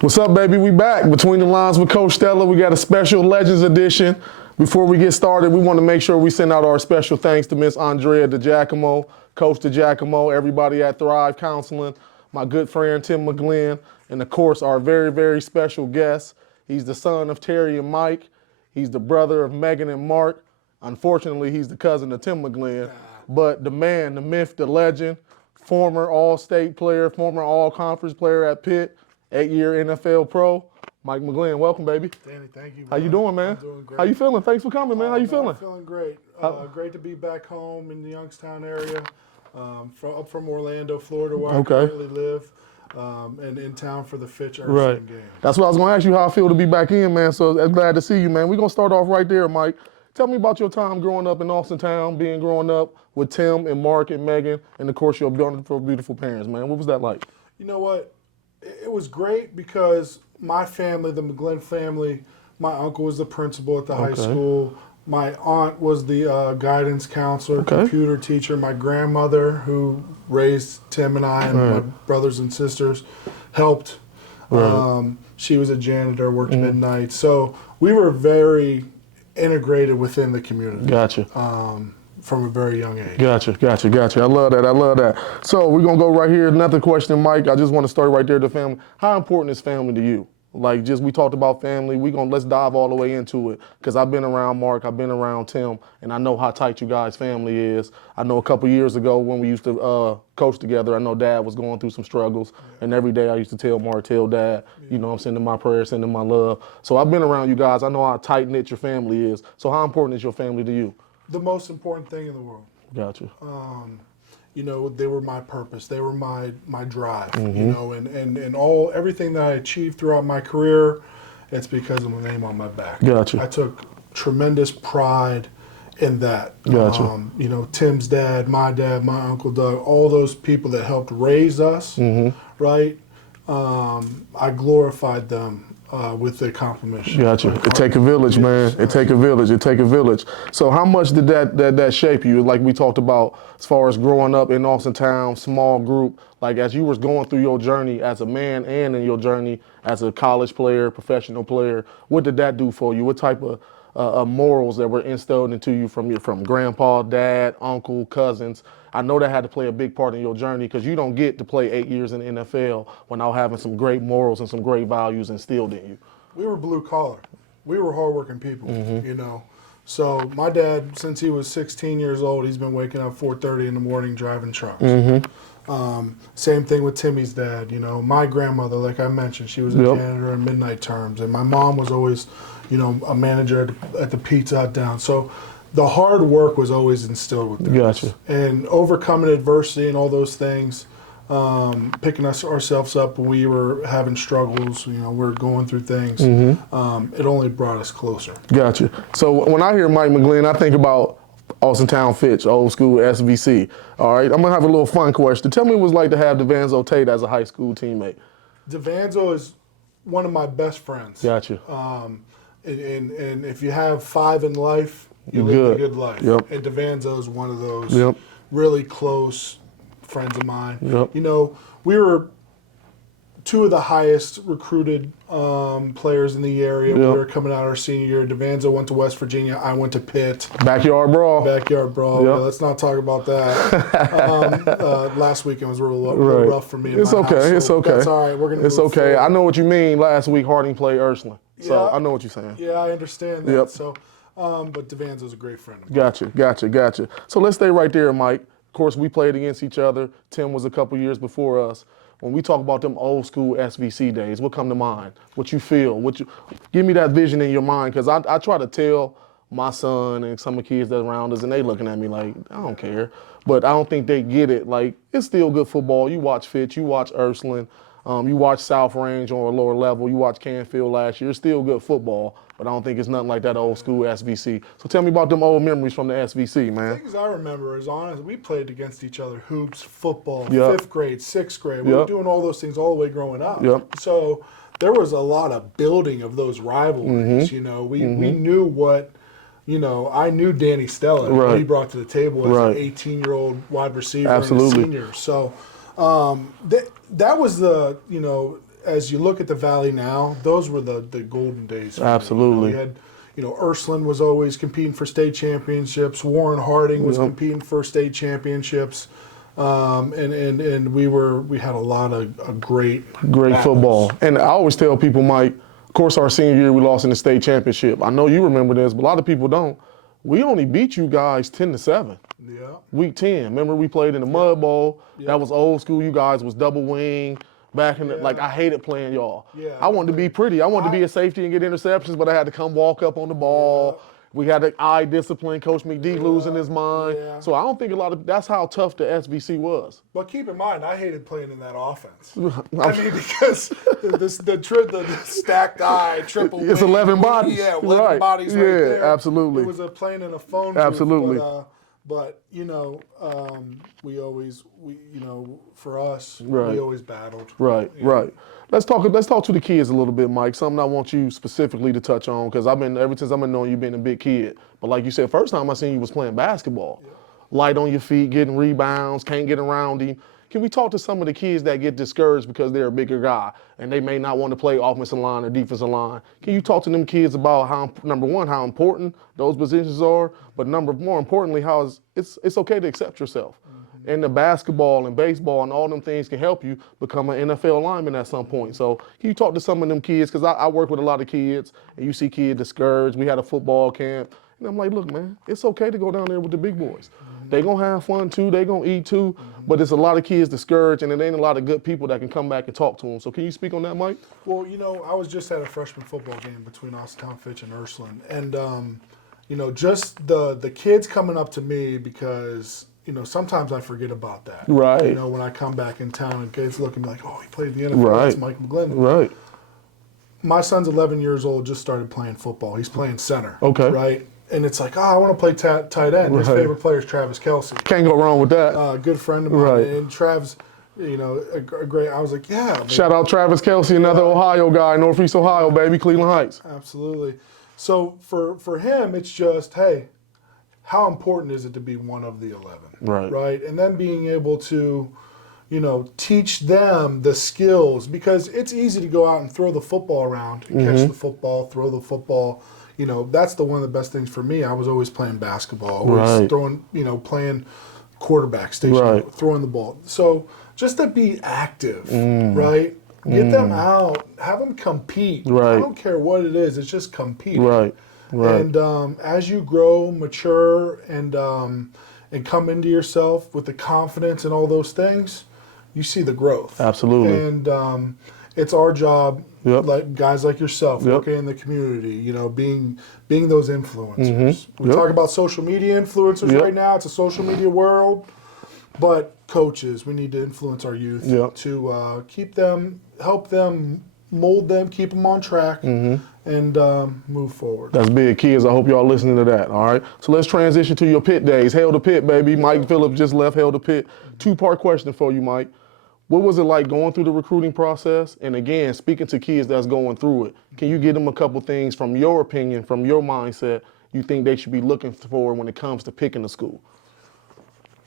What's up, baby? We back. Between the Lines with Coach Stella. We got a special Legends edition. Before we get started, we want to make sure we send out our special thanks to Miss Andrea DiGiacomo, Coach DiGiacomo, everybody at Thrive Counseling, my good friend Tim McGLYNN, and of course our very, very special guest. He's the son of Terry and Mike. He's the brother of Megan and Mark. Unfortunately, he's the cousin of Tim McGLYNN. But the man, the myth, the legend, former All-State player, former All-Conference player at Pitt, 8-year NFL pro, Mike McGLYNN. Welcome, baby. Danny, thank you. How you doing, man? I'm doing great. How you feeling? Thanks for coming, man. How you feeling? I'm feeling great. Great to be back home in the Youngstown area, up from Orlando, Florida, where I currently live, and in town for the Fitch-Ursuline game. That's what I was going to ask you, how I feel to be back in, man. So I'm glad to see you, man. We're going to start off right there, Mike. Tell me about your time growing up in Austintown, growing up with Tim and Mark and Megan, and of course your beautiful parents, man. What was that like? You know what? It was great because my family, the McGLYNN family, my uncle was the principal at the high school. My aunt was the guidance counselor, computer teacher. My grandmother, who raised Tim and I and my brothers and sisters, helped. She was a janitor, worked midnight. So we were very integrated within the community. Gotcha. From a very young age. Gotcha. I love that. So we're going to go right here. Another question, Mike. I just want to start right there to family. How important is family to you? Like, just we talked about family. Let's dive all the way into it, because I've been around Mark, I've been around Tim, and I know how tight you guys' family is. I know a couple years ago when we used to coach together, I know Dad was going through some struggles, and every day I used to tell Mark, tell Dad, you know, I'm sending my prayers, sending my love. So I've been around you guys. I know how tight-knit your family is. So how important is your family to you? The most important thing in the world. Gotcha. You know, they were my purpose. They were my drive. You know, and everything that I achieved throughout my career, it's because of the name on my back. Gotcha. I took tremendous pride in that. Gotcha. You know, Tim's dad, my Uncle Doug, all those people that helped raise us, right? I glorified them with the accomplishments. Gotcha. It take a village, man. It take a village. So how much did that shape you? Like we talked about as far as growing up in Austintown, small group, like as you was going through your journey as a man and in your journey as a college player, professional player, what did that do for you? What type of morals that were instilled into you from grandpa, dad, uncle, cousins? I know that had to play a big part in your journey, because you don't get to play 8 years in the NFL without having some great morals and some great values instilled in you. We were blue collar. We were hardworking people, you know. So my dad, since he was 16 years old, he's been waking up 4:30 in the morning driving trucks. Same thing with Timmy's dad. You know, my grandmother, like I mentioned, she was a janitor in midnight terms, and my mom was always, you know, a manager at the Pizza Hut down. So the hard work was always instilled with them. Gotcha. And overcoming adversity and all those things, picking ourselves up when we were having struggles, you know, we're going through things, it only brought us closer. Gotcha. So when I hear Mike McGLYNN, I think about Austintown Fitch, old school SVC. All right, I'm going to have a little fun question. Tell me what it was like to have DeVanzo Tate as a high school teammate. DeVanzo is one of my best friends. Gotcha. And if you have 5 in life, you live a good life. And DeVanzo is one of those really close friends of mine. You know, we were 2 of the highest recruited players in the area. We were coming out our senior year. DeVanzo went to West Virginia. I went to Pitt. Backyard brawl. Yeah, let's not talk about that. Last weekend was real rough for me. It's okay. It's okay. That's all right. We're gonna. It's okay. Forward. I know what you mean. Last week Harding played Ursuline, so I know what you're saying. Yeah, I understand that. So, but DeVanzo's a great friend of mine. Gotcha. So let's stay right there, Mike. Of course, we played against each other. Tim was a couple years before us. When we talk about them old school SVC days, what come to mind? What you feel? Give me that vision in your mind, because I try to tell my son and some of the kids that are around us, and they looking at me like, I don't care. But I don't think they get it. Like, it's still good football. You watch Fitch, you watch Ursuline, you watch South Range on a lower level, you watch Canfield last year. It's still good football, but I don't think it's nothing like that old school SVC. So tell me about them old memories from the SVC, man. The things I remember is, honestly, we played against each other, hoops, football, 5th grade, 6th grade. We were doing all those things all the way growing up. So there was a lot of building of those rivalries. You know, we knew what, you know, I knew Danny Stella, what he brought to the table as an 18-year-old wide receiver and a senior. So that was the, you know, as you look at the Valley now, those were the golden days. Absolutely. You had, Ursuline was always competing for state championships. Warren Harding was competing for state championships. And we had a lot of great battles. Football. And I always tell people, Mike, of course our senior year we lost in the state championship. I know you remember this, but a lot of people don't. We only beat you guys 10-7. Yeah. Week 10. Remember we played in the Mud Bowl. Yeah. That was old school. You guys was double wing. Back in the, I hated playing y'all. Yeah, I wanted to be pretty. I wanted to be a safety and get interceptions, but I had to come walk up on the ball. Yeah. We had the eye discipline. Coach McD losing his mind. Yeah. So I don't think that's how tough the SBC was. But keep in mind, I hated playing in that offense. I mean, because the stacked eye, triple wing. It's 11 bodies. Yeah, 11 bodies right there. Yeah, absolutely. It was a playing in a phone booth. Absolutely. But for us, we always battled. Right. Let's talk to the kids a little bit, Mike. Something I want you specifically to touch on, because ever since I've been knowing you, been a big kid. But like you said, first time I seen you was playing basketball. Yeah. Light on your feet, getting rebounds, can't get around him. Can we talk to some of the kids that get discouraged because they're a bigger guy and they may not want to play offensive line or defensive line? Can you talk to them kids about how, number one, how important those positions are, but more importantly, how it's okay to accept yourself. Mm-hmm. And the basketball and baseball and all them things can help you become an NFL lineman at some point. So can you talk to some of them kids? Because I work with a lot of kids, and you see kids discouraged. We had a football camp, and I'm like, look, man, it's okay to go down there with the big boys. Mm-hmm. They gonna have fun too. They gonna eat too. Mm-hmm. But it's a lot of kids discouraged, and it ain't a lot of good people that can come back and talk to them. So can you speak on that, Mike? Well, I was just at a freshman football game between Austintown Fitch and Ursuline, and just the kids coming up to me because sometimes I forget about that. Right. When I come back in town and kids look at me like, oh, he played in the NFL. Right. That's Mike McGlynn. Right. My son's 11 years old, just started playing football. He's playing center. Okay. Right. And it's like, I want to play tight end. His favorite player is Travis Kelce. Can't go wrong with that. Good friend of mine. Right. And Travis, a great. I was like, yeah. Man. Shout out Travis Kelce, another Ohio guy, Northeast Ohio, baby, Cleveland Heights. Absolutely. So for him, it's just, hey, how important is it to be one of the 11? Right. Right. And then being able to, teach them the skills, because it's easy to go out and throw the football around and catch the football, throw the football. That's one of the best things for me. I was always playing basketball, always throwing, playing quarterback station, throwing the ball. So just to be active, right? Get them out, have them compete. Right. I don't care what it is, it's just compete. Right. And as you grow, mature, and come into yourself with the confidence and all those things, you see the growth. Absolutely. And it's our job, like guys like yourself, working in the community, being those influencers. We talk about social media influencers right now. It's a social media world. But coaches, we need to influence our youth to keep them, help them, mold them, keep them on track, and move forward. That's big. Kids, I hope y'all listening to that, all right? So let's transition to your pit days. Hail to Pit, baby. Mike Phillips just left Hail to Pit. Two-part question for you, Mike. What was it like going through the recruiting process? And again, speaking to kids that's going through it, can you give them a couple things from your opinion, from your mindset, you think they should be looking for when it comes to picking a school?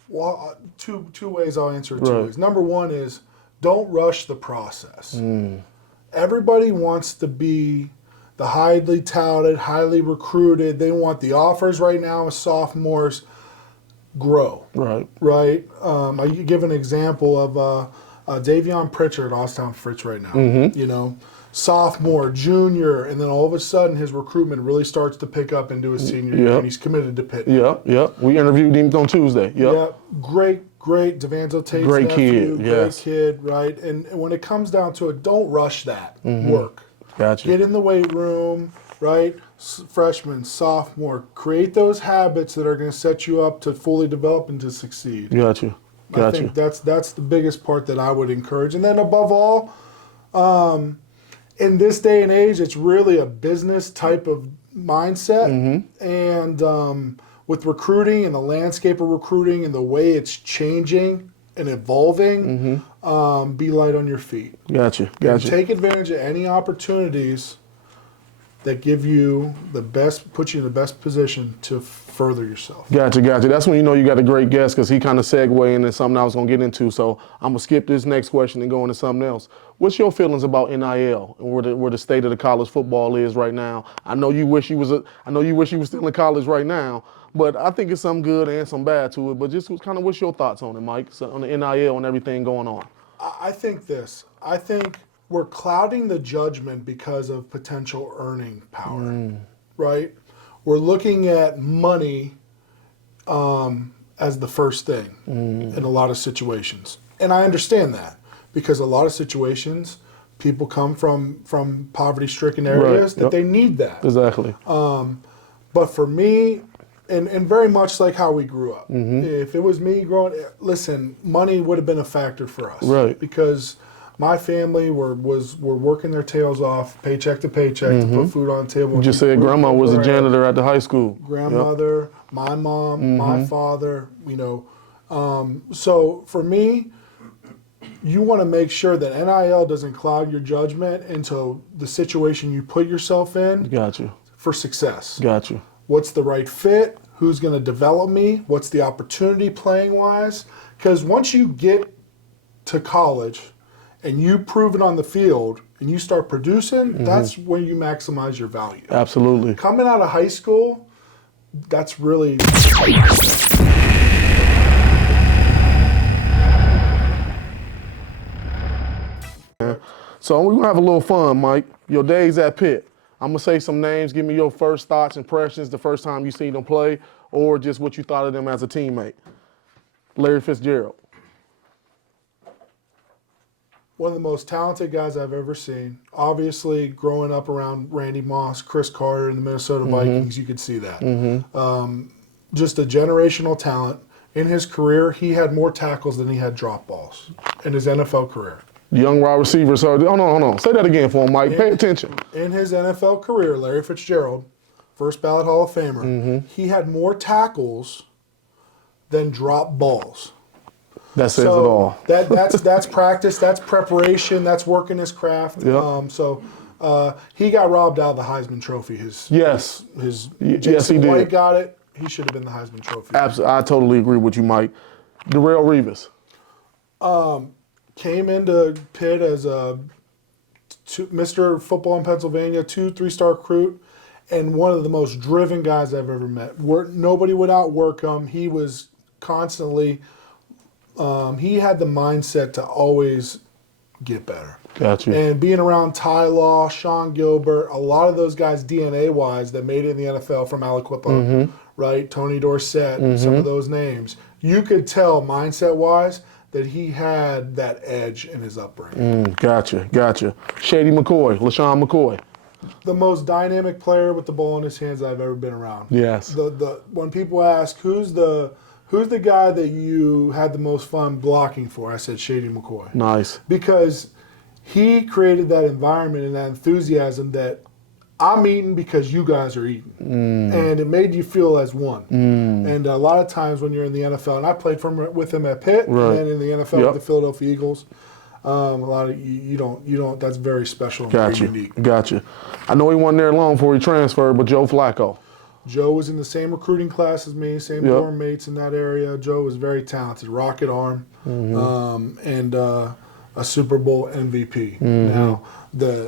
Well, two ways I'll answer it. Two ways. Number one is don't rush the process. Everybody wants to be the highly touted, highly recruited. They want the offers right now as sophomores. Grow. Right. I give an example of Davion Pritchard at Austintown Fitch right now. Sophomore, junior, and then all of a sudden his recruitment really starts to pick up into his senior year, and he's committed to Pitt. We interviewed him on Tuesday. Great. Devanzo Tate's great nephew, kid. Great kid, right? And when it comes down to it, don't rush that work. Gotcha. Get in the weight room, right? Freshman, sophomore, create those habits that are going to set you up to fully develop and to succeed. Gotcha. I think that's the biggest part that I would encourage. And then above all, in this day and age, it's really a business type of mindset. And with recruiting and the landscape of recruiting and the way it's changing and evolving, be light on your feet. Gotcha. And take advantage of any opportunities that give you the best, put you in the best position to further yourself. Gotcha. That's when you know you got a great guest because he kind of segued into something I was going to get into. So I'm going to skip this next question and go into something else. What's your feelings about NIL and where the state of the college football is right now? I know you wish you was still in college right now, but I think it's some good and some bad to it. But just kind of what's your thoughts on it, Mike, on the NIL and everything going on? I think we're clouding the judgment because of potential earning power, right? We're looking at money as the first thing in a lot of situations. And I understand that because a lot of situations, people come from poverty-stricken areas that they need that. Exactly. But for me, and very much like how we grew up, if it was me listen, money would have been a factor for us. Right. Because my family were working their tails off, paycheck to paycheck, to put food on the table. You just said grandma was a janitor at the high school. Grandmother, my mom, my father, you know. So for me, you want to make sure that NIL doesn't cloud your judgment into the situation you put yourself in. Got you. For success. Got you. What's the right fit? Who's going to develop me? What's the opportunity playing wise? Because once you get to college and you prove it on the field and you start producing, that's when you maximize your value. Absolutely. Coming out of high school, that's really... So we're going to have a little fun, Mike. Your days at Pitt. I'm going to say some names. Give me your first thoughts, impressions, the first time you seen them play, or just what you thought of them as a teammate. Larry Fitzgerald. One of the most talented guys I've ever seen. Obviously, growing up around Randy Moss, Chris Carter, and the Minnesota Vikings, you could see that. Just a generational talent. In his career, he had more tackles than he had drop balls in his NFL career. Young wide receiver. So, hold on. Say that again for him, Mike. Pay attention. In his NFL career, Larry Fitzgerald, first ballot Hall of Famer, he had more tackles than drop balls. That says it all. That's practice, that's preparation, that's working his craft. Yep. He got robbed out of the Heisman Trophy. Yes, he did. White got it. He should have been the Heisman Trophy. Absolutely, I totally agree with you, Mike. Darrelle Revis. Came into Pitt as a Mr. Football in Pennsylvania, 2-3-star recruit, and one of the most driven guys I've ever met. Nobody would outwork him. He was constantly, he had the mindset to always get better. Gotcha. And being around Ty Law, Sean Gilbert, a lot of those guys DNA-wise that made it in the NFL from Aliquippa, right? Tony Dorsett, some of those names. You could tell mindset-wise that he had that edge in his upbringing. Gotcha. Shady McCoy, LaShawn McCoy. The most dynamic player with the ball in his hands I've ever been around. Yes. When people ask who's the guy that you had the most fun blocking for, I said Shady McCoy. Nice. Because he created that environment and that enthusiasm that I'm eating because you guys are eating. And it made you feel as one. And a lot of times when you're in the NFL, and I played with him at Pitt, and then in the NFL with the Philadelphia Eagles, a lot of you don't. That's very special and very unique. Gotcha. I know he wasn't there long before he transferred, but Joe Flacco. Joe was in the same recruiting class as me, same dorm mates in that area. Joe was very talented, rocket arm, and a Super Bowl MVP. Now,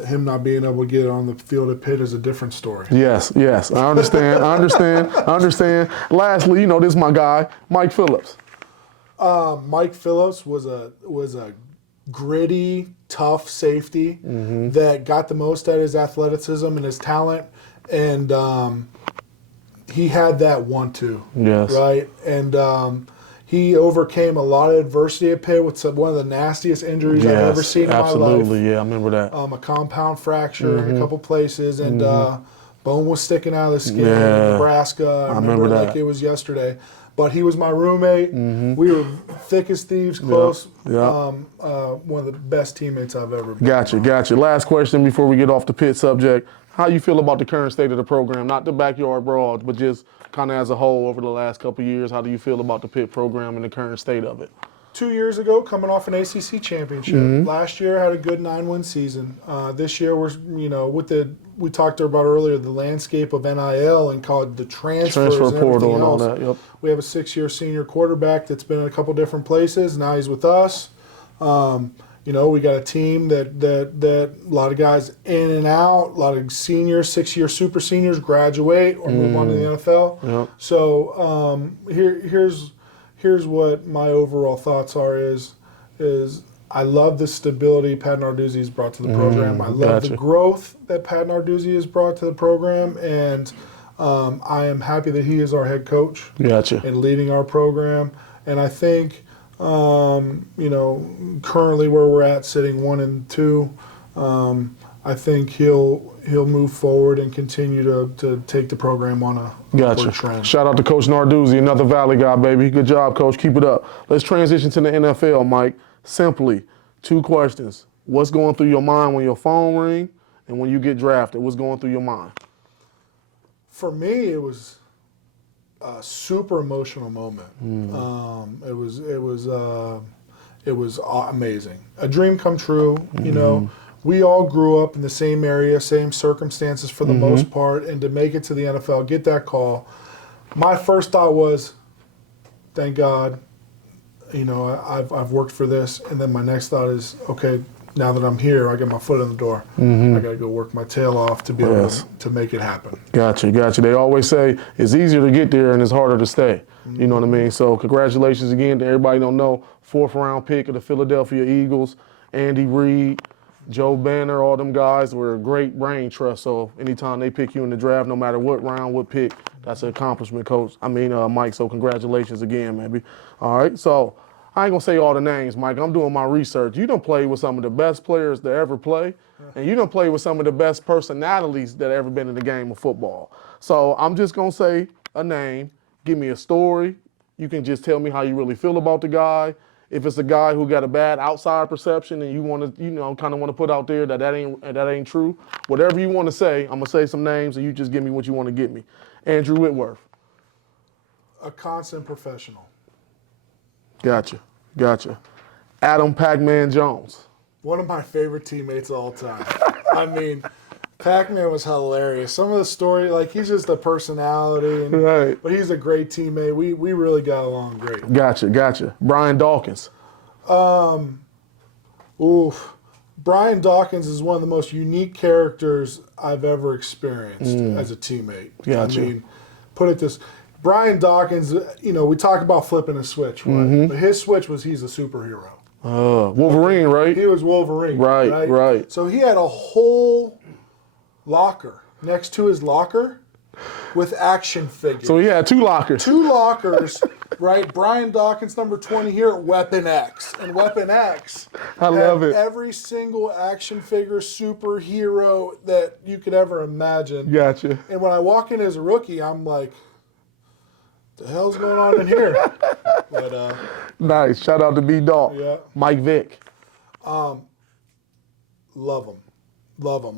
him not being able to get on the field at Pitt is a different story. Yes, I understand. I understand. Lastly, this is my guy, Mike Phillips. Mike Phillips was a gritty, tough safety that got the most out of his athleticism and his talent, and he had that 1-2. Yes. Right, and he overcame a lot of adversity at Pitt with one of the nastiest injuries I've ever seen in my life. Absolutely, yeah, I remember that. A compound fracture in a couple places, and bone was sticking out of the skin in Nebraska. I remember that like it was yesterday. But he was my roommate. We were thick as thieves, close. One of the best teammates I've ever been. Gotcha. Last question before we get off the Pitt subject. How you feel about the current state of the program? Not the backyard brawls, but just kind of as a whole over the last couple of years. How do you feel about the Pitt program and the current state of it? 2 years ago, coming off an ACC championship. Last year, had a good 9-win season. This year, we talked about earlier, the landscape of NIL and called the transfers and portal and all else. that. Yep. We have a 6-year senior quarterback that's been in a couple different places. Now he's with us. We got a team that a lot of guys in and out, a lot of seniors, 6-year super seniors graduate or move on to the NFL. Yep. So here's what my overall thoughts are is I love the stability Pat Narduzzi has brought to the program. I love the growth that Pat Narduzzi has brought to the program, and I am happy that he is our head coach and leading our program. And I think, currently where we're at, sitting 1-2, I think he'll move forward and continue to take the program on a upward trend. Shout out to Coach Narduzzi, another Valley guy, baby. Good job, Coach. Keep it up. Let's transition to the NFL, Mike. Simply, 2 questions. What's going through your mind when your phone rings, and when you get drafted, what's going through your mind? For me, it was a super emotional moment. It was amazing. A dream come true. We all grew up in the same area, same circumstances for the most part, and to make it to the NFL, get that call, my first thought was, thank God, I've worked for this. And then my next thought is, okay, now that I'm here, I get my foot in the door. I got to go work my tail off to be able to make it happen. Gotcha. They always say it's easier to get there and it's harder to stay. You know what I mean? So congratulations again to everybody don't know, 4th round pick of the Philadelphia Eagles, Andy Reid, Joe Banner, all them guys were a great brain trust. So anytime they pick you in the draft, no matter what round, what pick, that's an accomplishment, Mike. So congratulations again, maybe. All right. So I ain't gonna say all the names, Mike. I'm doing my research. You done played with some of the best players to ever play, and you done played with some of the best personalities that ever been in the game of football. So I'm just gonna say a name. Give me a story. You can just tell me how you really feel about the guy. If it's a guy who got a bad outside perception and you want to, kind of want to put out there that ain't true, whatever you want to say, I'm gonna say some names and you just give me what you want to give me. Andrew Whitworth. A constant professional. Gotcha. Adam Pac-Man Jones. One of my favorite teammates of all time. I mean, Pac-Man was hilarious. Some of the story, he's just a personality, but he's a great teammate. We really got along great. Gotcha. Brian Dawkins. Brian Dawkins is one of the most unique characters I've ever experienced as a teammate. Gotcha. I mean, put it this, Brian Dawkins, we talk about flipping a switch, right? But his switch was he's a superhero. Wolverine, right? He was Wolverine. Right. So he had a whole locker next to his locker with action figures. So he had 2 lockers. 2 lockers, right? Brian Dawkins, number 20 here, Weapon X. And Weapon X I love it. Every single action figure superhero that you could ever imagine. Gotcha. And when I walk in as a rookie, I'm like, the hell's going on in here? But nice. Shout out to B-Dawg. Yeah. Mike Vick. Love him.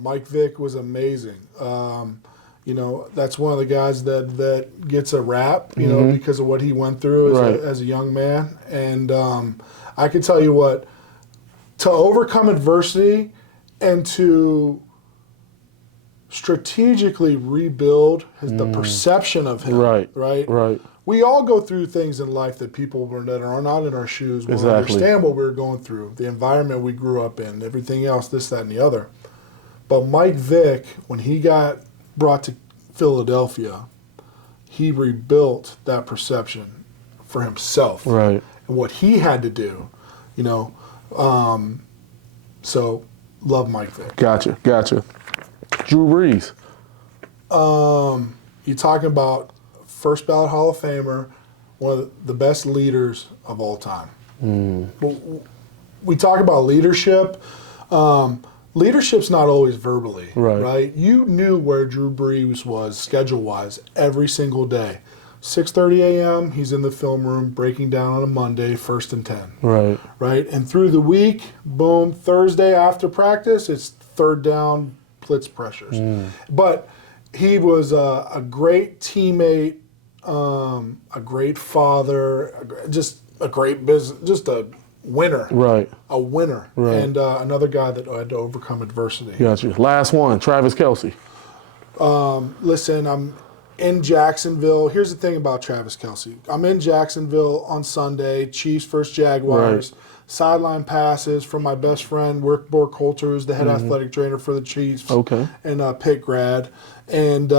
Mike Vick was amazing. That's one of the guys that gets a rap, because of what he went through as a young man. And I can tell you what, to overcome adversity and to strategically rebuild the perception of him. Right. We all go through things in life that people that are not in our shoes will understand what we were going through, the environment we grew up in, everything else, this, that, and the other. But Mike Vick, when he got brought to Philadelphia, he rebuilt that perception for himself. Right. And what he had to do, so love Mike Vick. Gotcha. Drew Brees. You're talking about first ballot Hall of Famer, one of the best leaders of all time. We talk about leadership. Leadership's not always verbally, right? You knew where Drew Brees was schedule-wise every single day. 6:30 a.m., he's in the film room breaking down on a Monday, 1st and 10. Right? And through the week, boom, Thursday after practice, it's 3rd down, blitz pressures. But he was a great teammate, a great father, just a great business, just a winner. Right. A winner. Right. And another guy that had to overcome adversity. Gotcha. Last one, Travis Kelce. Listen, I'm in Jacksonville. Here's the thing about Travis Kelce. I'm in Jacksonville on Sunday, Chiefs versus Jaguars. Right. Sideline passes from my best friend, Rick Coulter, who's the head athletic trainer for the Chiefs. Okay. And Pitt grad. And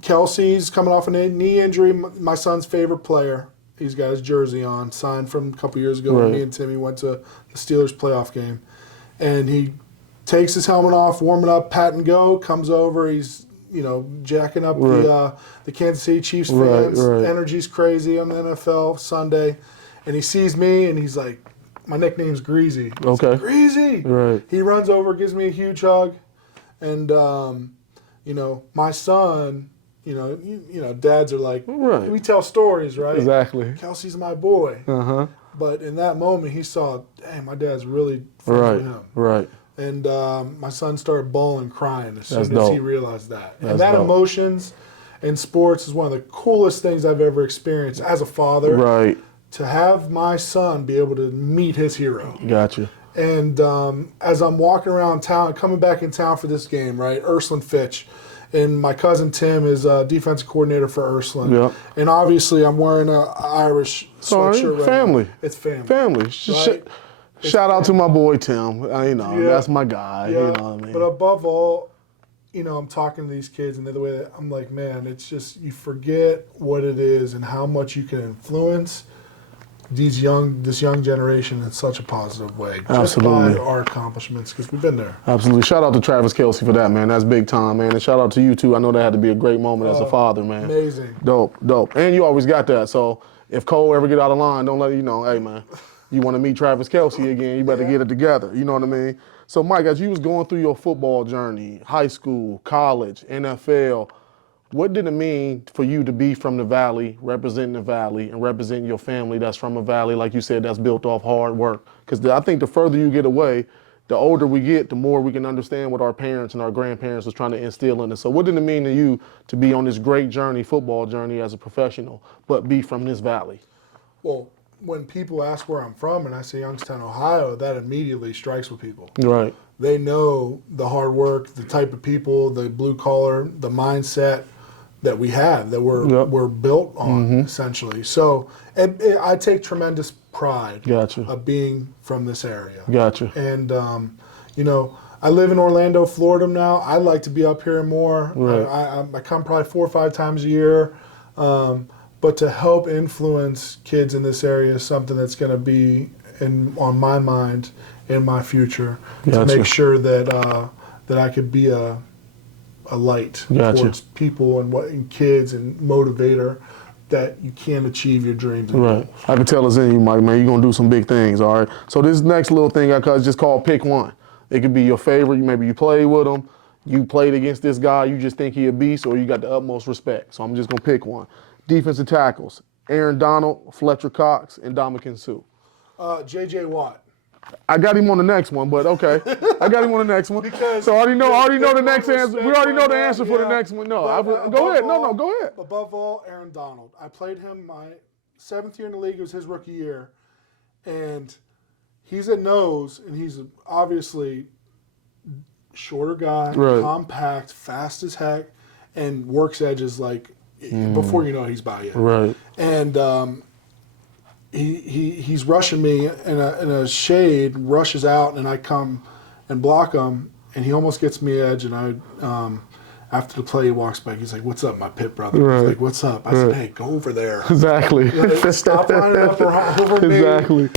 Kelce's coming off a knee injury, my son's favorite player. He's got his jersey on, signed from a couple years ago when me and Timmy went to the Steelers playoff game. And he takes his helmet off, warming up, pat and go, comes over. He's, jacking up the Kansas City Chiefs fans. Energy's crazy on the NFL Sunday. And he sees me, and he's like, my nickname's Greasy. Okay. Like, Greasy! Right. He runs over, gives me a huge hug. And, my son, dads are like, we tell stories, right? Exactly. Kelce's my boy. Uh-huh. But in that moment, he saw, dang, my dad's really friends with him. Right. And my son started bawling, crying as soon as dope. he realized that. That's And that dope. emotions in sports is one of the coolest things I've ever experienced as a father. Right. To have my son be able to meet his hero. Gotcha. And as I'm walking around town, coming back in town for this game, right, Ursland Fitch, and my cousin Tim is defensive coordinator for Ursland. Yep. And obviously I'm wearing an Irish sweatshirt right family. now. It's family. Family. Right? Shout out to my boy Tim. That's my guy. Yeah. You know what I mean? But above all, I'm talking to these kids, and the way that I'm like, man, it's just you forget what it is and how much you can influence this young generation in such a positive way. Just by our accomplishments, because we've been there. Absolutely. Shout out to Travis Kelce for that, man. That's big time, man. And shout out to you, too. I know that had to be a great moment as a father, man. Amazing. Dope. And you always got that. So if Cole ever get out of line, don't let it, hey, man, you want to meet Travis Kelce again, you better get it together. You know what I mean? So, Mike, as you was going through your football journey, high school, college, NFL, what did it mean for you to be from the Valley, representing the Valley, and representing your family that's from a Valley, like you said, that's built off hard work? Because I think the further you get away, the older we get, the more we can understand what our parents and our grandparents was trying to instill in us. So what did it mean to you to be on this great journey, football journey as a professional, but be from this Valley? Well, when people ask where I'm from and I say Youngstown, Ohio, that immediately strikes with people. Right. They know the hard work, the type of people, the blue collar, the mindset that we have, that we're built on, essentially. So I take tremendous pride of being from this area. Gotcha. And, I live in Orlando, Florida now. I like to be up here more. Right. I come probably 4 or 5 times a year. But to help influence kids in this area is something that's going to be on my mind in my future. Gotcha. To make sure that I could be a light towards people and kids and motivator that you can achieve your dreams. Right. I can tell it's in you, Mike, man. You're going to do some big things, all right? So this next little thing I call is just called Pick One. It could be your favorite. Maybe you played with him. You played against this guy. You just think he a beast, or you got the utmost respect. So I'm just going to pick one. Defensive tackles, Aaron Donald, Fletcher Cox, and Ndamukong Suh. J.J. Watt. I got him on the next one, but okay. I got him on the next one. So I already know the next answer. We already know the answer for the next one. No, go ahead. No, go ahead. Above all, Aaron Donald. I played him my 7th year in the league. It was his rookie year. And he's a nose, and he's obviously shorter guy, compact, fast as heck, and works edges like before you know it, he's by you. Right. And he's rushing me in a shade, rushes out, and I come and block him, and he almost gets me edge, and I after the play he walks back, he's like, "What's up, my pit brother?" Right. He's like, "What's up?" I said, "Hey, go over there." Exactly. Like, stop lining up over me. Exactly.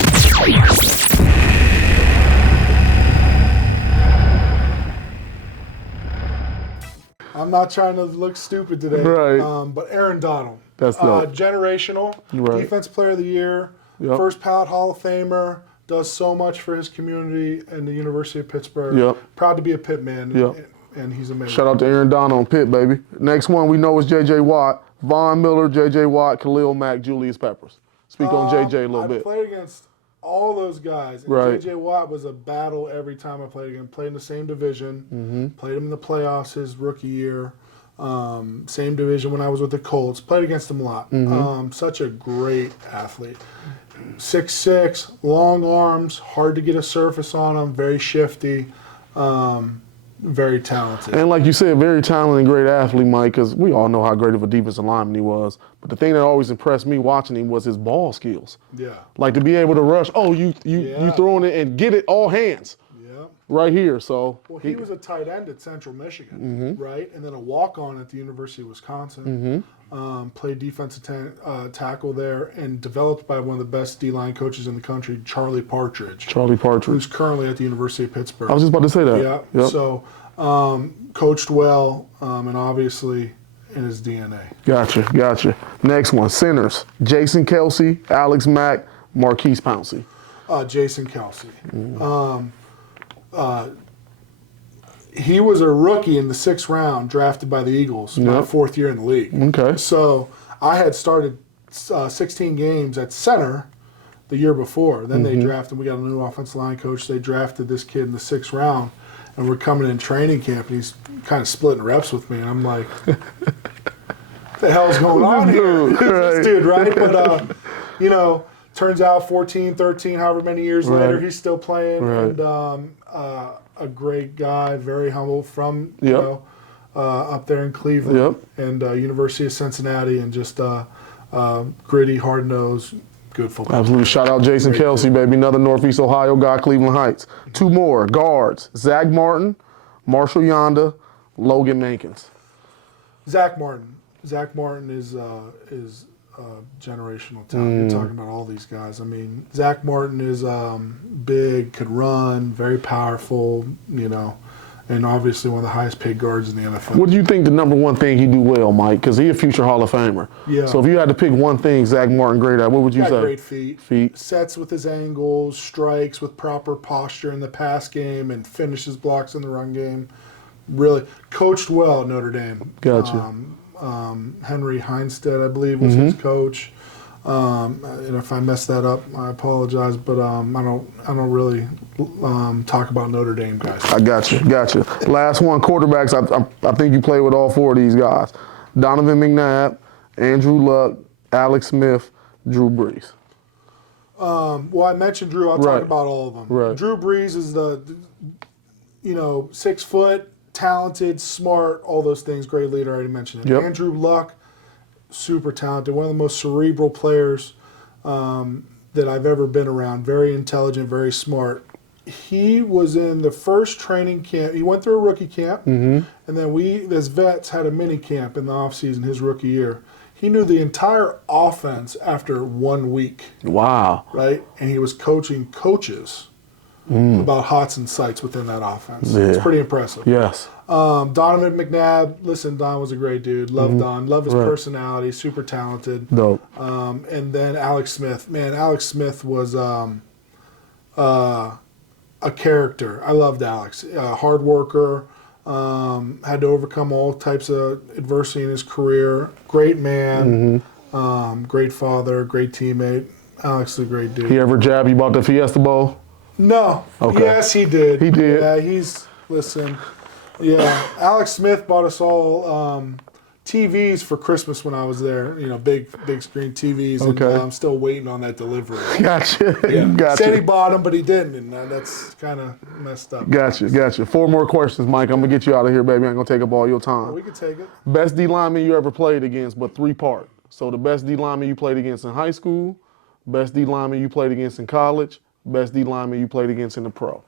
I'm not trying to look stupid today. Right. But Aaron Donald. That's dope. Generational. Right. Defense Player of the Year. Yep. First Pallet Hall of Famer. Does so much for his community and the University of Pittsburgh. Yep. Proud to be a Pitt man. Yep. And he's amazing. Shout out to Aaron Donald on Pitt, baby. Next one we know is J.J. Watt. Von Miller, J.J. Watt, Khalil Mack, Julius Peppers. Speak on J.J. a little bit. I played against all those guys. And Right. J.J. Watt was a battle every time I played against him. Played in the same division. Played him in the playoffs his rookie year. Same division when I was with the Colts. Played against him a lot. Such a great athlete. 6'6", long arms, hard to get a surface on him, very shifty, very talented. And like you said, very talented and great athlete, Mike, because we all know how great of a defensive lineman he was. But the thing that always impressed me watching him was his ball skills. Yeah. Like to be able to rush, you throwing it and get it all hands. Yeah. Right here, so. Well, he was a tight end at Central Michigan, right? And then a walk-on at the University of Wisconsin. Played defensive tackle there and developed by one of the best D-line coaches in the country, Charlie Partridge. Who's currently at the University of Pittsburgh. I was just about to say that. Yeah. Yep. So coached well and obviously in his DNA. Gotcha. Next one, centers. Jason Kelsey, Alex Mack, Marquise Pouncey. Jason Kelsey. He was a rookie in the 6th round, drafted by the Eagles, my 4th year in the league. Okay. So I had started 16 games at center the year before. Then they drafted, we got a new offensive line coach. They drafted this kid in the 6th round, and we're coming in training camp, and he's kind of splitting reps with me. And I'm like, what the hell's going on here? This dude, right? But, turns out 14, 13, however many years later, he's still playing. And a great guy, very humble, from up there in Cleveland and University of Cincinnati, and just gritty, hard-nosed, good football. Absolutely. Shout out Jason Kelsey, baby. Another Northeast Ohio guy, Cleveland Heights. 2 more guards: Zach Martin, Marshall Yonda, Logan Mankins. Zach Martin is generational talent. You're talking about all these guys. I mean, Zach Martin is big, could run, very powerful, and obviously one of the highest paid guards in the NFL. What do you think the number one thing he do well, Mike? Because he's a future Hall of Famer. Yeah. So if you had to pick one thing Zach Martin great at, what would you say? Great feet. Sets with his angles, strikes with proper posture in the pass game, and finishes blocks in the run game. Really coached well at Notre Dame. Gotcha. Henry Heinstead, I believe, was his coach. And if I messed that up, I apologize. But I don't really talk about Notre Dame guys. I gotcha. Last one, quarterbacks. I think you play with all 4 of these guys: Donovan McNabb, Andrew Luck, Alex Smith, Drew Brees. Well, I mentioned Drew. I'll talk about all of them. Right. Drew Brees is the 6 foot. Talented, smart, all those things. Great leader, I already mentioned it. Yep. Andrew Luck, super talented. One of the most cerebral players that I've ever been around. Very intelligent, very smart. He was in the first training camp. He went through a rookie camp, and then we, as vets, had a mini camp in the offseason his rookie year. He knew the entire offense after 1 week. Wow. Right? And he was coaching coaches about hots and sites within that offense. Yeah. It's pretty impressive. Yes. Donovan McNabb, listen, Don was a great dude. Love Don. Love his personality. Super talented. Dope. And then Alex Smith. Man, Alex Smith was a character. I loved Alex. Hard worker. Had to overcome all types of adversity in his career. Great man. Great father. Great teammate. Alex is a great dude. He ever jab you about the Fiesta Bowl? No. Okay. Yes, he did. He did. Yeah, listen. Yeah, Alex Smith bought us all TVs for Christmas when I was there. Big screen TVs. Okay. And I'm still waiting on that delivery. Gotcha. Yeah. Gotcha. Said he bought them, but he didn't, and that's kind of messed up. Gotcha. 4 more questions, Mike. I'm gonna get you out of here, baby. I ain't gonna take up all your time. We can take it. Best D lineman you ever played against, but 3-part. So the best D lineman you played against in high school, best D lineman you played against in college, best D lineman you played against in the pro.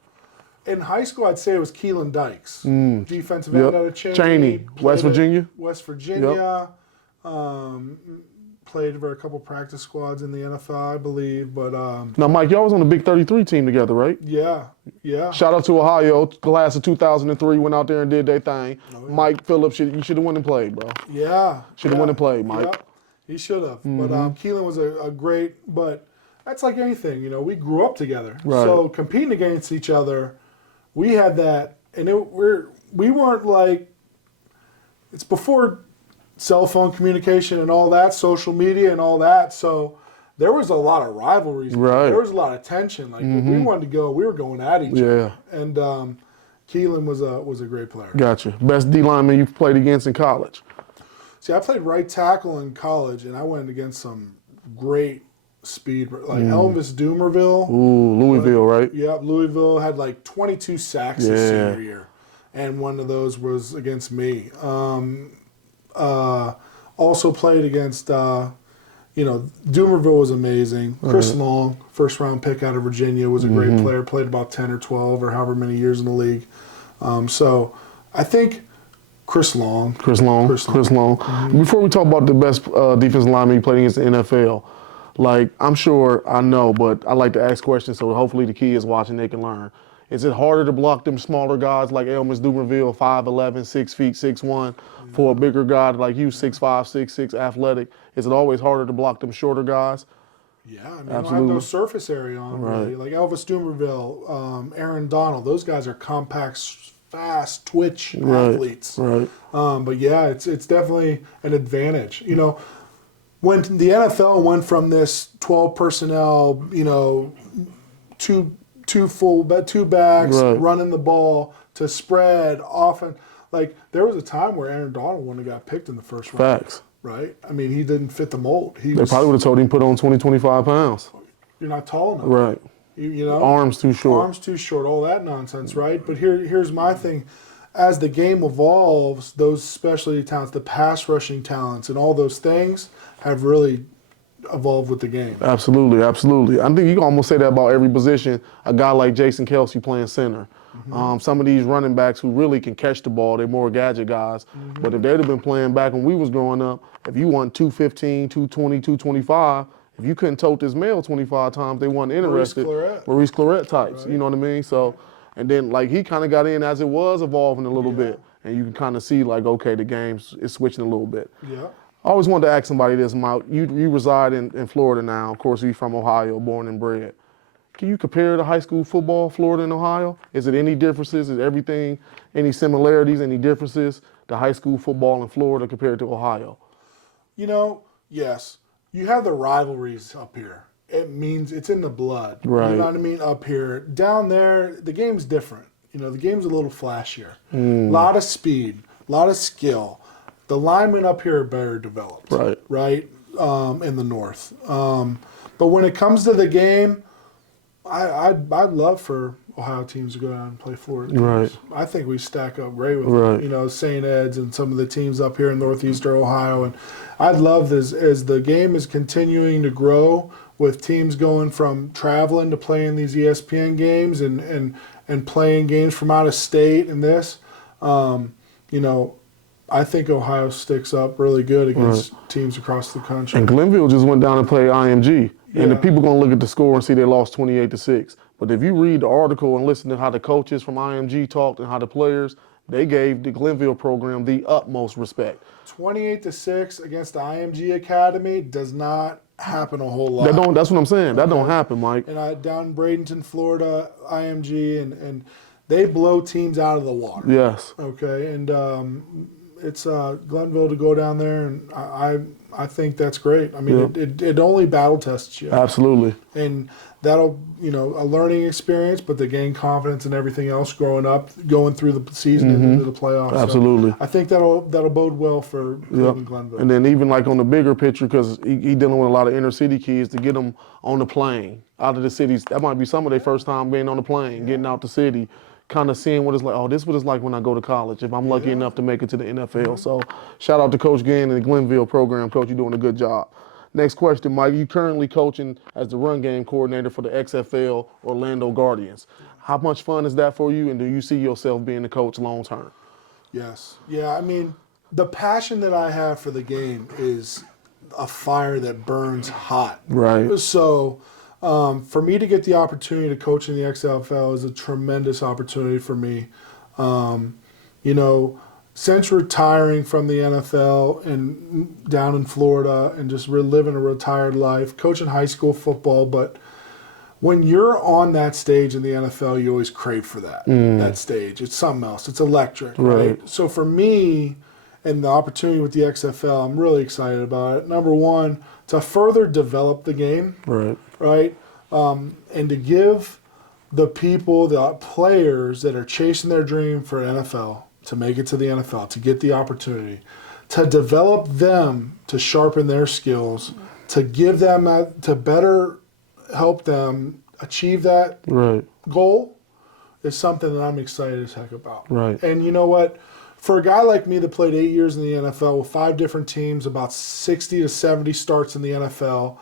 In high school, I'd say it was Keelan Dykes, defensive end out of Cheney, West Virginia. West Virginia. Played for a couple practice squads in the NFL, I believe. But now, Mike, y'all was on the Big 33 team together, right? Yeah. Shout out to Ohio, class of 2003, went out there and did their thing. Oh, yeah. Mike Phillips, you should have went and played, bro. Yeah. Should have went and played, Mike. Yeah. He should have. But Keelan was a great. But that's like anything, we grew up together. Right. So competing against each other, we had that, and we weren't like, it's before cell phone communication and all that, social media and all that. So there was a lot of rivalries. Right. There was a lot of tension. Like when we wanted to go, we were going at each other. And Keelan was a great player. Gotcha. Best D lineman you've played against in college? See, I played right tackle in college, and I went against some great speed, like Elvis Dumerville. Ooh, Louisville, right? Yep, Louisville had like 22 sacks his senior year, and one of those was against me. Also played against, Dumerville was amazing. Chris Long, first round pick out of Virginia, was a great player. Played about 10 or 12 or however many years in the league. So I think Chris Long. Chris Long. Before we talk about the best defensive lineman you played against the NFL, like, I'm sure I know, but I like to ask questions so hopefully the kids watching, they can learn. Is it harder to block them smaller guys like Elvis Dumerville, 5'11", 6 feet, 6'1", for a bigger guy like you, 6'5", 6'6", athletic? Is it always harder to block them shorter guys? Yeah, I mean, I don't have no surface area on them, really. Like Elvis Dumerville, Aaron Donald, those guys are compact, fast, twitch athletes. Right. But yeah, it's definitely an advantage. When the NFL went from this 12 personnel, two backs running the ball to spread often, like there was a time where Aaron Donald wouldn't have got picked in the first round. Facts. Right? I mean, he didn't fit the mold. They probably would have told him put on 20, 25 pounds. You're not tall enough. Right. Arms too short. Arms too short, all that nonsense, right? But here's my thing. As the game evolves, those specialty talents, the pass rushing talents, and all those things have really evolved with the game. Absolutely. I think you can almost say that about every position. A guy like Jason Kelsey playing center. Some of these running backs who really can catch the ball, they're more gadget guys. But if they'd have been playing back when we was growing up, if you won 215, 220, 225, if you couldn't tote this mail 25 times, they weren't interested. Maurice Claret types, you know what I mean? So, and then like he kind of got in as it was evolving a little bit. And you can kind of see like, okay, the game is switching a little bit. Yeah. I always wanted to ask somebody this, Mike. You reside in Florida now. Of course, you're from Ohio, born and bred. Can you compare the high school football, Florida and Ohio? Is it any differences? Is everything, any similarities, any differences to high school football in Florida compared to Ohio? Yes. You have the rivalries up here. It means it's in the blood. Right. You know what I mean? Up here. Down there, the game's different. The game's a little flashier. A lot of speed, a lot of skill. The linemen up here are better developed. Right? In the north. But when it comes to the game, I'd love for Ohio teams to go down and play Florida teams. I think we stack up great with them. St. Ed's and some of the teams up here in northeastern Ohio. And I'd love this as the game is continuing to grow with teams going from traveling to playing these ESPN games and playing games from out of state and this. I think Ohio sticks up really good against teams across the country. And Glenville just went down and played IMG. And the people going to look at the score and see they lost 28-6. But if you read the article and listen to how the coaches from IMG talked and how the players, they gave the Glenville program the utmost respect. 28-6 against the IMG Academy does not happen a whole lot. That's what I'm saying. That don't happen, Mike. And down in Bradenton, Florida, IMG, and they blow teams out of the water. Yes. Okay, and it's Glenville to go down there, and I think that's great. I mean, it only battle tests you. Absolutely. And that'll, a learning experience, but they gain confidence and everything else growing up, going through the season and into the playoffs. Absolutely. So I think that'll bode well for Cleveland Glenville. And then even like on the bigger picture, because he dealing with a lot of inner city kids, to get them on the plane out of the cities, that might be some of their first time being on the plane, getting out the city, kind of seeing what it's like. Oh, this is what it's like when I go to college, if I'm lucky enough to make it to the NFL. So shout out to Coach Gann and the Glenville program. Coach, you're doing a good job. Next question, Mike. You currently coaching as the run game coordinator for the XFL Orlando Guardians. How much fun is that for you, and do you see yourself being the coach long term? Yes. Yeah, I mean, the passion that I have for the game is a fire that burns hot. Right. So for me to get the opportunity to coach in the XFL is a tremendous opportunity for me. Since retiring from the NFL and down in Florida and just living a retired life, coaching high school football, but when you're on that stage in the NFL, you always crave for that stage. It's something else. It's electric, right? So for me and the opportunity with the XFL, I'm really excited about it. Number one, to further develop the game, right? And to give the people, the players that are chasing their dream for NFL, to make it to the NFL, to get the opportunity, to develop them, to sharpen their skills, to give them, to better help them achieve that goal is something that I'm excited as heck about. Right. And you know what? For a guy like me that played 8 years in the NFL with 5 different teams, about 60 to 70 starts in the NFL,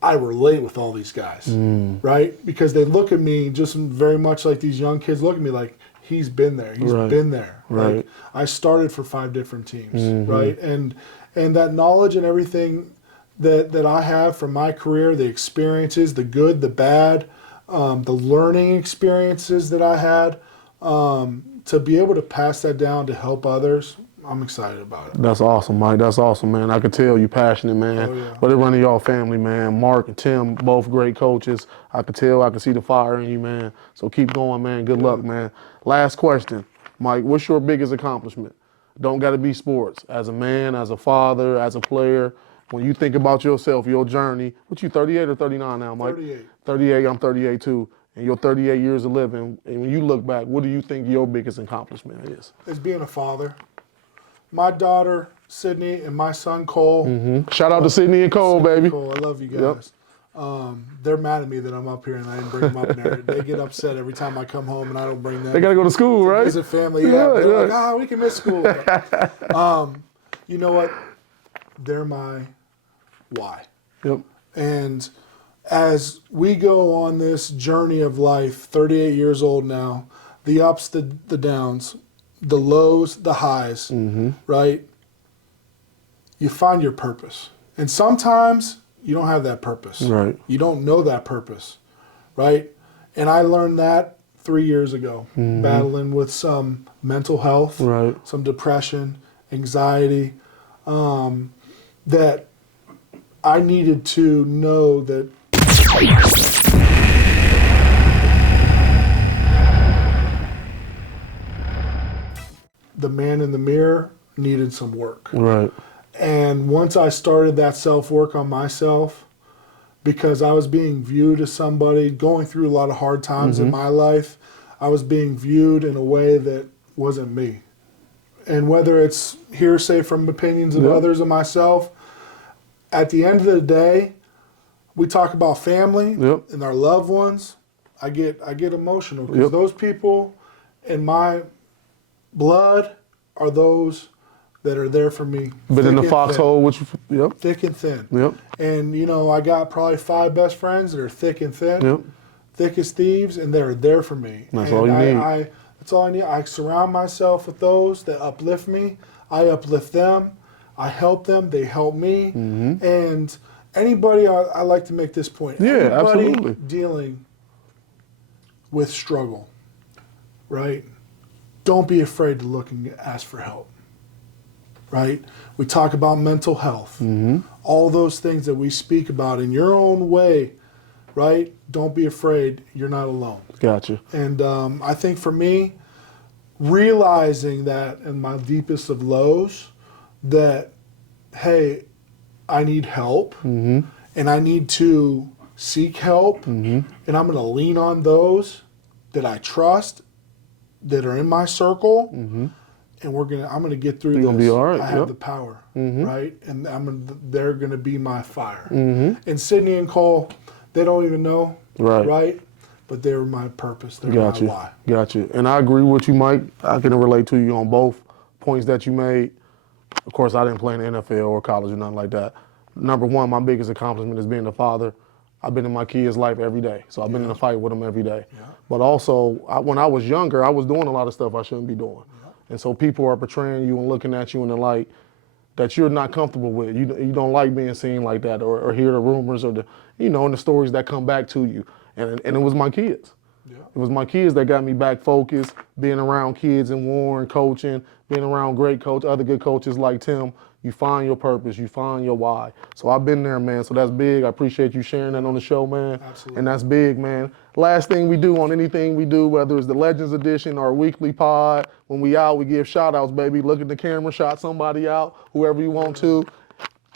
I relate with all these guys, right? Because they look at me just very much like these young kids look at me like, he's been there. He's been there. Right. Like, I started for 5 different teams, right? And that knowledge and everything that I have from my career, the experiences, the good, the bad, the learning experiences that I had, to be able to pass that down to help others, I'm excited about it. That's awesome, Mike. That's awesome, man. I could tell you passionate, man. Oh, yeah. But it running y'all family, man. Mark and Tim, both great coaches. I could tell, I could see the fire in you, man. So keep going, man. Good luck, man. Last question, Mike. What's your biggest accomplishment? Don't got to be sports. As a man, as a father, as a player, when you think about yourself, your journey, what you 38 or 39 now, Mike? 38. 38, I'm 38 too. And your 38 years of living, and when you look back, what do you think your biggest accomplishment is? It's being a father. My daughter, Sydney, and my son, Cole. Shout out to Sydney and Cole, baby. Cole, I love you guys. They're mad at me that I'm up here and I didn't bring them up there. They get upset every time I come home and I don't bring them. They got to go to school, right? Visit family, they're like, we can miss school. You know what? They're my why. Yep. And as we go on this journey of life, 38 years old now, the ups, the downs, the lows, the highs, right? You find your purpose. And sometimes you don't have that purpose. Right. You don't know that purpose, right? And I learned that 3 years ago, battling with some mental health, some depression, anxiety, that I needed to know that the man in the mirror needed some work. Right. And once I started that self-work on myself, because I was being viewed as somebody going through a lot of hard times in my life, I was being viewed in a way that wasn't me. And whether it's hearsay from opinions of others or myself, at the end of the day, we talk about family and our loved ones. I get emotional because those people in my blood are those that are there for me. But in the foxhole, which thick and thin. And you know, I got probably 5 best friends that are thick and thin, thick as thieves, and they're there for me. That's all you need. That's all I need. I surround myself with those that uplift me. I uplift them. I help them. They help me. And anybody, I like to make this point. Anybody dealing with struggle, right? Don't be afraid to look and ask for help, right? We talk about mental health, all those things that we speak about in your own way, right? Don't be afraid. You're not alone. Gotcha. And I think for me, realizing that in my deepest of lows, that, hey, I need help and I need to seek help and I'm going to lean on those that I trust, that are in my circle, and I'm gonna get through this. You're gonna be all right. I have the power, right? And they're gonna be my fire. And Sydney and Cole, they don't even know, right? But they're my purpose. They're my why. Got you. And I agree with you, Mike. I can relate to you on both points that you made. Of course, I didn't play in the NFL or college or nothing like that. Number one, my biggest accomplishment is being a father. I've been in my kids' life every day. So I've been in a fight with them every day. But also, when I was younger, I was doing a lot of stuff I shouldn't be doing. And so people are portraying you and looking at you in the light that you're not comfortable with. You don't like being seen like that or hear the rumors or and the stories that come back to you. And it was my kids. It was my kids that got me back focused, being around kids in Warren, coaching, being around great other good coaches like Tim. You find your purpose, you find your why. So I've been there, man. So that's big. I appreciate you sharing that on the show, man. Absolutely. And that's big, man. Last thing we do on anything we do, whether it's the Legends Edition or weekly pod, when we out, we give shout outs, baby. Look at the camera, shout somebody out, whoever you want to.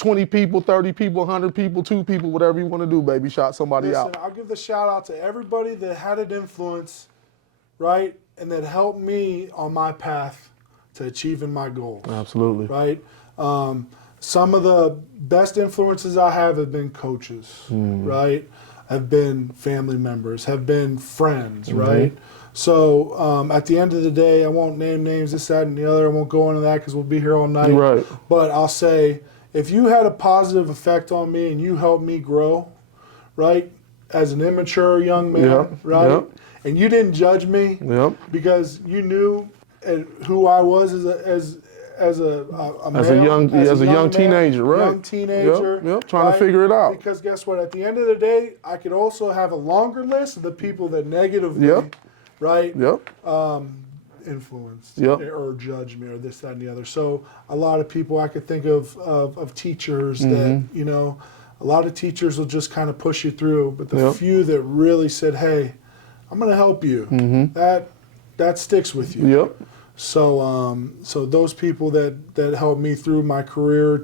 20 people, 30 people, 100 people, 2 people, whatever you want to do, baby. Shout somebody out. Listen, I'll give the shout out to everybody that had an influence, right, and that helped me on my path to achieving my goals. Absolutely. Right? Some of the best influences I have been coaches, right? Have been family members, have been friends, right? So at the end of the day, I won't name names, this, that, and the other. I won't go into that because we'll be here all night. Right. But I'll say, if you had a positive effect on me and you helped me grow, right, as an immature young man, right, and you didn't judge me because you knew who I was as a young teenager, right? Young teenager, trying to figure it out. Because guess what? At the end of the day, I could also have a longer list of the people that negatively, right, influenced or judged me or this, that, and the other. So a lot of people I could think of teachers that, you know, a lot of teachers will just kind of push you through, but the few that really said, "Hey, I'm going to help you," that sticks with you. So, so those people that helped me through my career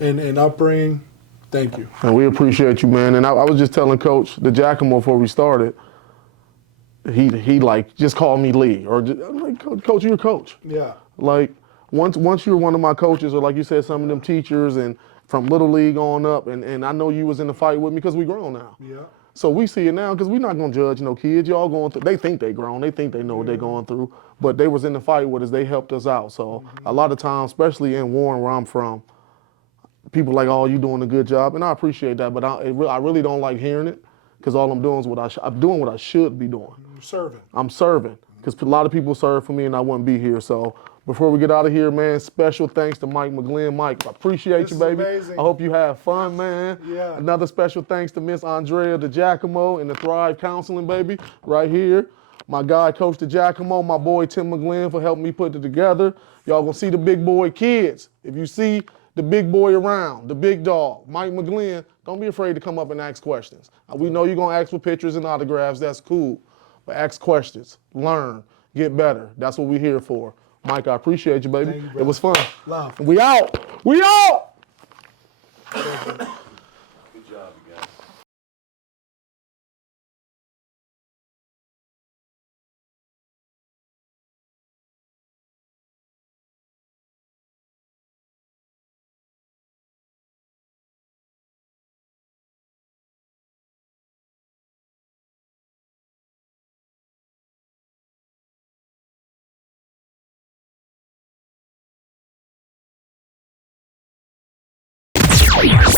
and upbringing, thank you. And we appreciate you, man. And I was just telling Coach DeGiacomo before we started, he like just called me Lee, or I'm like, Coach, you're a coach. Yeah. Like once you're one of my coaches, or like you said, some of them teachers and from Little League on up, and I know you was in the fight with me because we grown now. Yeah. So we see it now because we're not gonna judge no kids. Y'all going through. They think they grown. They think they know what they're going through. But they was in the fight with us. They helped us out. So a lot of times, especially in Warren, where I'm from, people like, "Oh, you doing a good job," and I appreciate that. But I really don't like hearing it because all I'm doing is I'm doing what I should be doing. You're serving. I'm serving because a lot of people serve for me, and I wouldn't be here. So before we get out of here, man, special thanks to Mike McGlynn. Mike, I appreciate you, baby. Amazing. I hope you have fun, man. Yeah. Another special thanks to Miss Andrea DeGiacomo and the Thrive Counseling, baby, right here. My guy, Coach DeGiacomo, my boy Tim McGlynn for helping me put it together. Y'all gonna see the big boy kids. If you see the big boy around, the big dog, Mike McGlynn, don't be afraid to come up and ask questions. We know you're gonna ask for pictures and autographs, that's cool. But ask questions, learn, get better. That's what we're here for. Mike, I appreciate you, baby. Thank you, it was fun. Love. We out. We out. Good job, you guys.